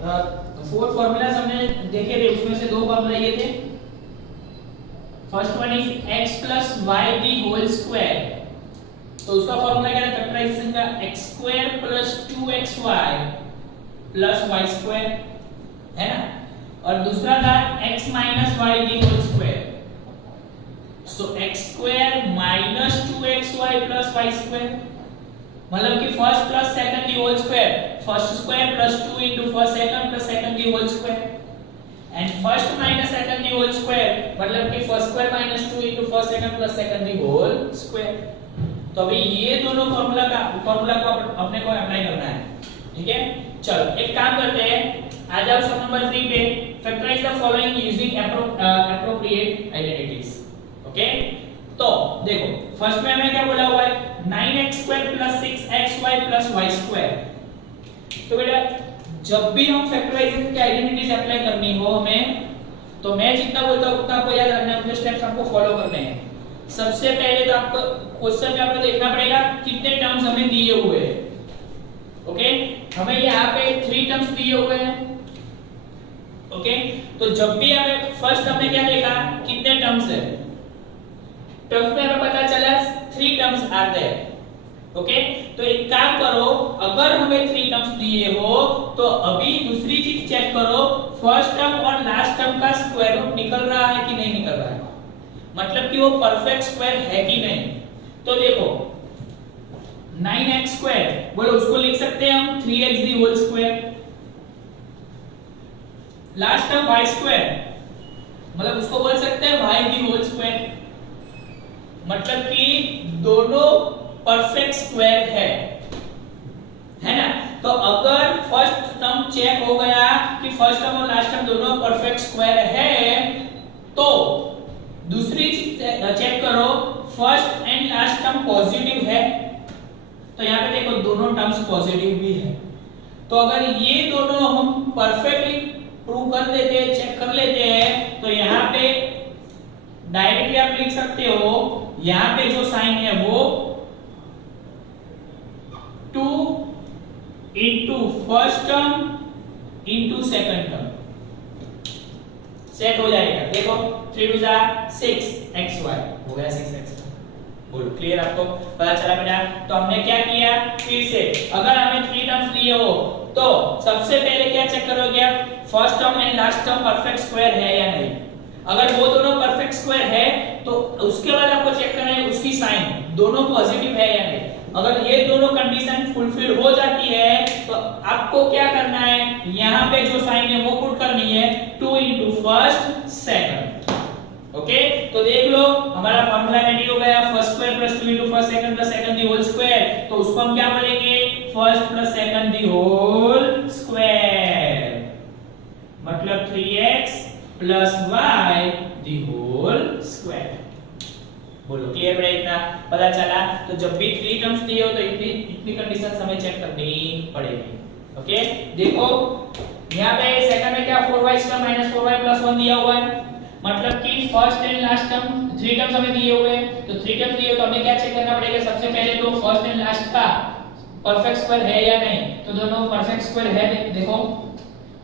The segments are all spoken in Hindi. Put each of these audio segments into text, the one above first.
फोर फॉर्मूलाज हमने देखे थे, उसमें से दो फॉर्मूला ये थे। First one is x plus y the whole square, तो उसका फॉर्मूला क्या है फैक्टराइजेशन का, x square plus 2xy plus y square, है ना। और दूसरा था x minus y the whole square, so x square minus 2xy plus y square, मतलब कि फर्स्ट प्लस सेकंड की whole square, first square plus 2 into first second plus second की whole square, and first minus second की होल स्क्वायर मतलब कि first square minus 2 into first second plus second की होल स्क्वायर। तो अभी ये दोनों फार्मूला को अपने को अप्लाई करना है, ठीक है। चलो एक काम करते हैं, आ जाओ सम नंबर 3 पे, factorise the following using appropriate identities. Okay, तो देखो फर्स्ट में हमें क्या बोला हुआ है 9x² + 6xy + y²। तो बेटा जब भी हम फैक्टराइजेशन की आइडेंटिटीज अप्लाई करनी हो हमें, तो मैं जितना बोलता हूं उतना आपको याद रखना है, उतने स्टेप्स आपको फॉलो करने हैं। सबसे पहले तो आपको क्वेश्चन में आपको देखना पड़ेगा कितने टर्म्स हमें दिए हुए हैं। ओके, हमें यहाँ पे 3 टर्म्स दिए हुए हैं। ओके, तो जब भी हमें फर्स्ट हमने क्या देखा कितने टर्म्स है, टर्म्स में हमें पता चला 3 टर्म्स आर देयर। ओके, तो एक काम करो, अगर हमें 3 टर्म्स दिए हो तो अभी दूसरी चीज चेक करो, फर्स्ट टर्म और लास्ट टर्म का स्क्वायर रूट निकल रहा है कि नहीं निकल रहा है, मतलब कि वो परफेक्ट स्क्वायर है कि नहीं। तो देखो 9x² बोलो, उसको लिख सकते हैं हम 3x the whole square, last term y² मतलब उसको बोल सकते हैं y दी होल स्क्वायर, मतलब कि दोनों परफेक्ट स्क्वायर है ना। तो अगर फर्स्ट टर्म चेक हो गया कि फर्स्ट टर्म और लास्ट टर्म दोनों परफेक्ट स्क्वायर है, तो दूसरी चीज चेक करो first and last term positive है, तो यहाँ पे देखो दोनों टर्म्स पॉजिटिव भी है। तो अगर ये दोनों हम परफेक्टली प्रूव कर देते हैं, चेक कर लेते हैं, तो यहाँ पे डायरेक्टली आप लिख सकते हो, यहाँ पे जो साइन है वो 2 into first term into second term set हो जाएगा। देखो 3 2 6xy हो गया 6x। बोलो क्लियर, आपको पता चला बेटा। तो हमने क्या किया, फिर से अगर हमें 3 टर्म्स दिए हो तो सबसे पहले क्या चेक करोगे आप, first term and last term perfect square है या नहीं। अगर वो दोनों परफेक्ट स्क्वायर है तो उसके बाद आपको चेक करना है उसकी साइन दोनों पॉजिटिव है या नहीं। अगर ये दोनों कंडीशन फुलफिल हो जाती है तो आपको क्या करना है, यहाँ पे जो साइन है वो पुट करनी है 2 into फर्स्ट सेकंड। ओके, तो देख लो हमारा फॉर्मूला रेडी हो गया, first square plus 2 into first second plus second the whole square, तो उसको हम क्या बोलेंगे first plus second the whole square, मतलब 3x plus y the whole square. बोलो क्लियर बेटा, इतना पता चला। तो जब भी 3 टर्म्स दिए हो तो इतनी कंडीशंस हमें चेक करनी पड़ेगी। ओके, देखो यहाँ पे सेकंड में क्या 4y² - 4y + 1 दिया हुआ है, मतलब कि first and last term 3 terms हमें दिए हुए हैं। तो 3 टर्म्स दिए तो हमें क्या चेक करना पड़ेगा, सबसे पहले तो फर्स्ट एंड लास्ट का परफेक्ट स्क्वायर है या नहीं। तो दोनों परफेक्ट स्क्वायर है, देखो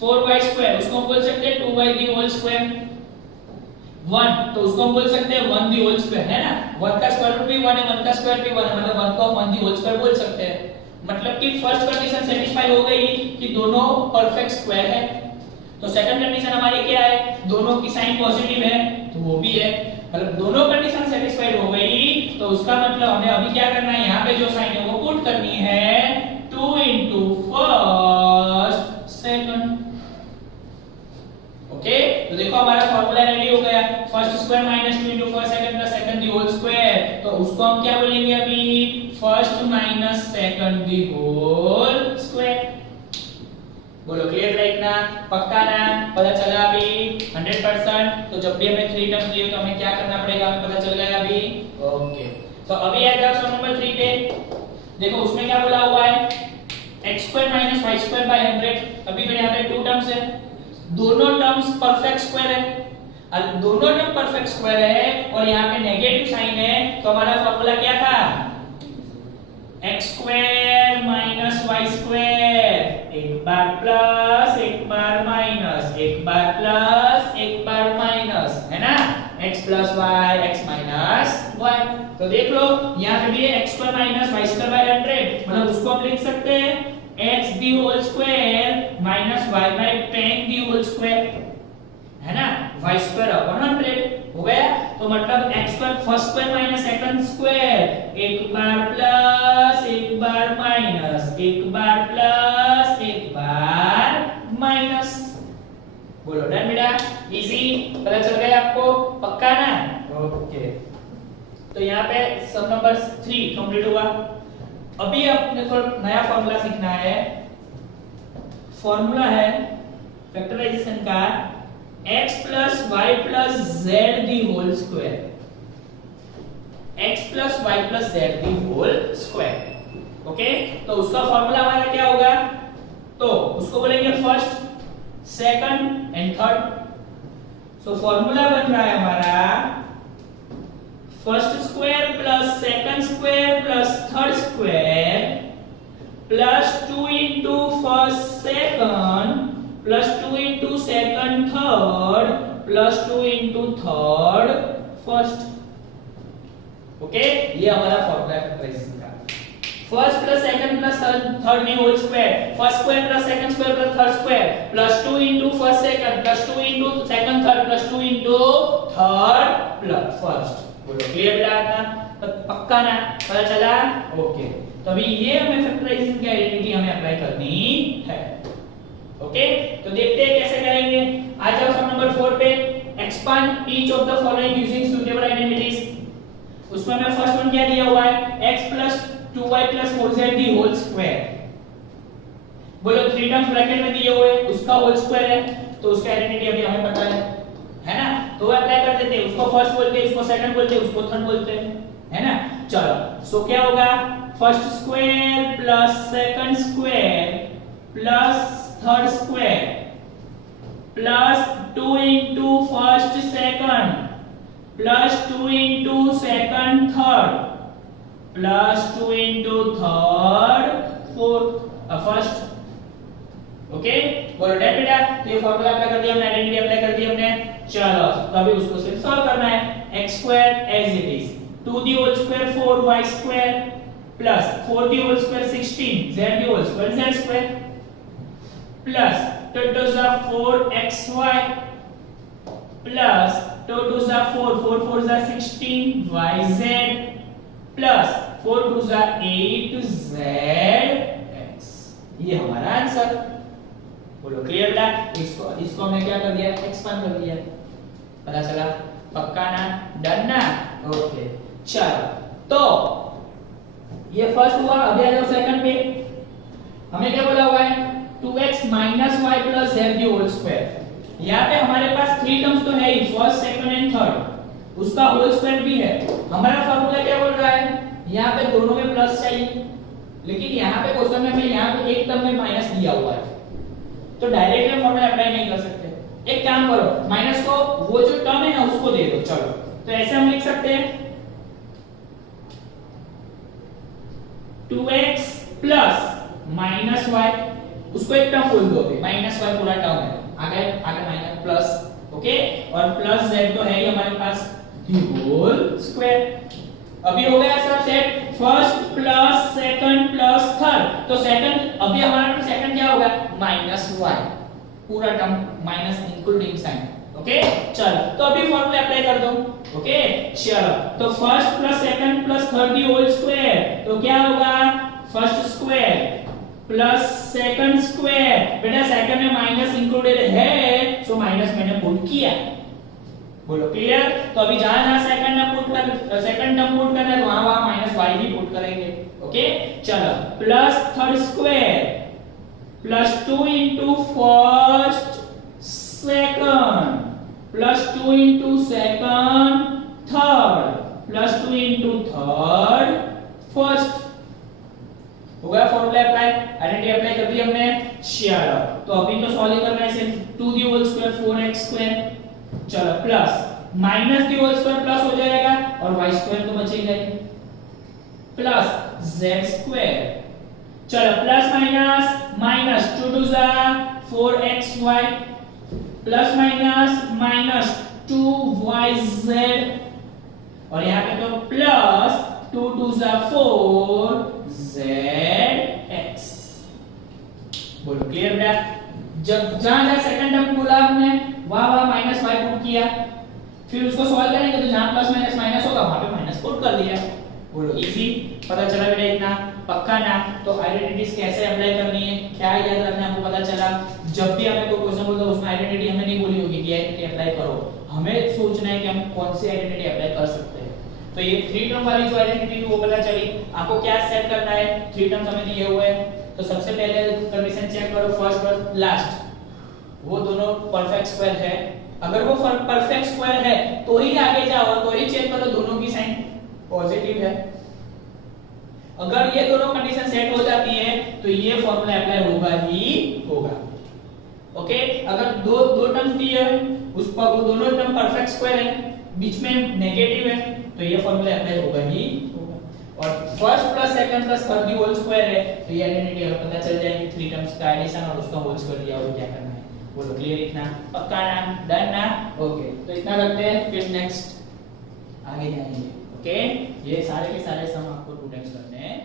4y² उसको हम बोल सकते हैं 2y दी होल स्क्वायर, 1 तो उसको हम बोल सकते हैं 1 दी होल स्क्वायर, है ना। 1 का स्क्वायर रूट भी 1 है, 1 का स्क्वायर भी 1 है, मतलब 1 को हम 1 दी होल स्क्वायर बोल सकते हैं। मतलब कि फर्स्ट कंडीशन सेटिस्फाई हो गई कि दोनों परफेक्ट स्क्वायर है। तो सेकंड कंडीशन हमारी क्या है, दोनों की साइन पॉजिटिव है, तो वो भी है, मतलब दोनों कंडीशन सेटिस्फाइड हो गई। तो उसका मतलब हमें अभी क्या करना है, यहाँ पे जो साइन है वो पुट करनी है 2 into फर्स्ट सेकंड। ओके, तो देखो हमारा फार्मूला रेडी हो गया, first square minus 2 into first second plus second the whole square, तो उसको हम क्या बोलेंगे अभी first minus second the whole square. बोलो क्लियर है, इतना पक्का ना, पता चला अभी 100%। तो जब भी हमें 3 टर्म्स दिए तो हमें क्या करना पड़ेगा, हमें पता चल गया अभी। ओके, तो अभी आ जाओ सम नंबर 3 पे, देखो उसमें क्या बोला हुआ है x² - y² by 100। अभी तो यहाँ पे 2 टर्म्स है, दोनों टर्म्स परफेक्ट स्क्वायर है, और दोनों टर्म परफेक्ट स्क्वायर है और यहाँ पे नेगेटिव साइन है, तो हमारा फार्मूला क्या था x² - y², एक बार प्लस एक बार प्लस एक बार माइनस, है ना, x plus Y X minus Y. तो देख लो यहाँ पे भी है x square minus Y square by 100, मतलब उसको हम लिख सकते हैं x the whole square minus y by 10 the whole square, है ना, y स्क्वायर अपॉन 100 हो गया। तो मतलब x square first square minus second square, एक बार प्लस एक बार माइनस, एक बार प्लस एक बार माइनस। बोलो डन बेटा, इजी, पता चल गया आपको, पक्का ना? ओके, तो यहाँ पे सम नंबर 3 कंप्लीट हुआ। अभी अपने को नया फॉर्मूला सीखना है। फॉर्मूला है फैक्टराइजेशन का x plus Y plus Z the whole square, x plus Y plus Z the whole square. Okay, तो उसका फॉर्मूला हमारा क्या होगा? तो उसको बोलेंगे first, second and third. So formula बन रहा है हमारा first square plus second square plus third square plus 2 into first second plus 2 into second third plus 2 into third first. Okay, ये हमारा फॉर्मूला है फैक्टराइजेशन का। First plus second plus third the whole square, first square plus second square plus third square plus 2 into first second plus 2 into second third plus 2 into first प्लस फर्स्ट। बोलो क्लियर बेटा? तो पक्का ना, पता चला? ओके, तो अभी ये हमें फैक्टराइजेशन की आइडेंटिटी हमें अप्लाई करनी है। ओके, तो देखते हैं कैसे करेंगे। आ जाओ सम नंबर 4 पे, expand each of the following using suitable identities. उसमें हमें फर्स्ट वन क्या दिया हुआ है, x प्लस 2y प्लस 4z दी होल स्क्वायर। बोलो 3 टर्म्स ब्रैकेट में दिए हुए, उसका होल स्क्वायर है, तो उसका आइडेंटिटी अभी हमें पता है ना, तो वो अप्लाई कर देते हैं। उसको फर्स्ट बोलते हैं, उसको सेकंड बोलते हैं, उसको थर्ड बोलते हैं, है ना। चलो, सो क्या होगा, first square plus second square plus third square plus 2 into first second plus 2 into second third plus 2 into third fourth first. Okay, बोलो डन बेटा, तो ये फॉर्मूला अप्लाई कर दिया हमने, आइडेंटिटी अप्लाई कर दी हमने। चलो, तो अभी उसको सिर्फ सॉल्व करना है। x square as it is, 2 the whole square 4y square plus 4 the whole square 16 z the whole square z square plus 2 2 जा 4xy प्लस 2 2 जा 4 4 4 जा 16 yz प्लस 4 2 जा 8zx। ये हमारा आंसर। बोलो क्लियर बेटा? इसको हमने क्या कर दिया, एक्सपांड कर दिया। पता चला? पक्का ना? डन ना? ओके, चलो, तो ये फर्स्ट हुआ। अभी आ जाओ सेकंड पे। हमें क्या बोला हुआ है, 2x minus Y plus Z the whole square. यहाँ पे हमारे पास 3 टर्म्स तो है ही, फर्स्ट सेकंड एंड थर्ड, उसका होल स्क्वायर भी है। हमारा फार्मूला क्या बोल रहा है, यहाँ पे दोनों में प्लस चाहिए, लेकिन यहाँ पे क्वेश्चन में हमें यहाँ पे एक टर्म में माइनस दिया हुआ है, तो डायरेक्ट हम फॉर्मूला अप्लाई नहीं कर सकते। एक काम करो, माइनस को वो जो टर्म है ना उसको दे दो। चलो, तो ऐसे हम लिख सकते हैं 2x प्लस माइनस वाई, उसको एक टर्म बोल दो, माइनस वाई पूरा टर्म है, आगे आगे माइनस प्लस। ओके, और प्लस z तो है ही हमारे पास दी होल स्क्वायर। अभी हो गया सब set, first plus second plus third, तो सेकंड अभी हमारा सेकंड क्या होगा, माइनस वाई, पूरा term minus including sign. Okay, चलो, तो अभी फॉर्मूला अप्लाई कर दो। ओके, चलो, तो first plus second plus third the whole square, तो क्या होगा, first square plus second square. बेटा सेकंड में माइनस इंक्लूडेड है, सो माइनस मैंने पुट किया। बोलो क्लियर? तो अभी जहां सेकंड टर्म पुट करना है, तो वहां माइनस वाई भी पुट करेंगे। ओके, चलो, plus third square plus 2 into first second plus 2 into second third plus 2 into third first. हो गया फॉर्मूला अप्लाई, आइडेंटिटी अप्लाई कर दी हमने। चलो, तो अभी तो सॉल्व करना है सिर्फ 2 the whole square 4x square, चलो, plus minus the whole square plus हो जाएगा और y स्क्वायर तो बचेगा ही, प्लस z स्क्वायर। चलो, प्लस माइनस माइनस 2 2 जा 4xy plus minus minus 2yz और यहाँ पे तो प्लस 2 2 4 zx। बोलो क्लियर बेटा? जब जहां सेकंड टर्म बोला हमने वहां माइनस y पुट किया, फिर उसको सॉल्व करेंगे तो जहां प्लस माइनस माइनस होगा वहां पे माइनस पुट कर दिया। बोलो इजी? पता चला बेटा इतना? पक्का ना? तो आइडेंटिटीज कैसे अप्लाई करनी है क्या याद रखना आपको पता चला? जब भी हमें कोई क्वेश्चन बोलता है उसमें आइडेंटिटी हमें नहीं बोली होगी कि आइडेंटिटी अप्लाई करो, हमें सोचना है कि हम कौन सी आइडेंटिटी अप्लाई कर सकते हैं। तो ये थ्री टर्म वाली जो आइडेंटिटी वो पता चली। आपको क्या सेट करना है? थ्री टर्म्स हमें दिए हुए हैं, तो सबसे पहले कंडीशन चेक करो फर्स्ट और लास्ट, वो दोनों परफेक्ट स्क्वायर है। अगर वो परफेक्ट स्क्वायर है तो ही आगे जाओ, तो ही चेक करो दोनों की साइन पॉजिटिव है। अगर ये दोनों कंडीशन सेट हो जाती है तो ये फॉर्मूला अप्लाई होगा ही होगा। ओके, अगर दो टर्म्स दिए है उस पर वो दोनों टर्म परफेक्ट स्क्वायर है, बीच में नेगेटिव है, तो ये फॉर्मूला अप्लाई होगा ही होगा। और first plus second plus third the whole square है तो ये आइडेंटिटी हमें पता चल जाएगी, थ्री टर्म्स का एडिशन और उसका होल स्क्वायर दिया, और क्या करना है। बोलो क्लियर? इतना पक्का ना? डन ना? ओके, तो इतना रखते हैं, फिर नेक्स्ट आगे जाएंगे। ओके, ये सारे के सारे सम आपको 2 टाइम्स करने हैं।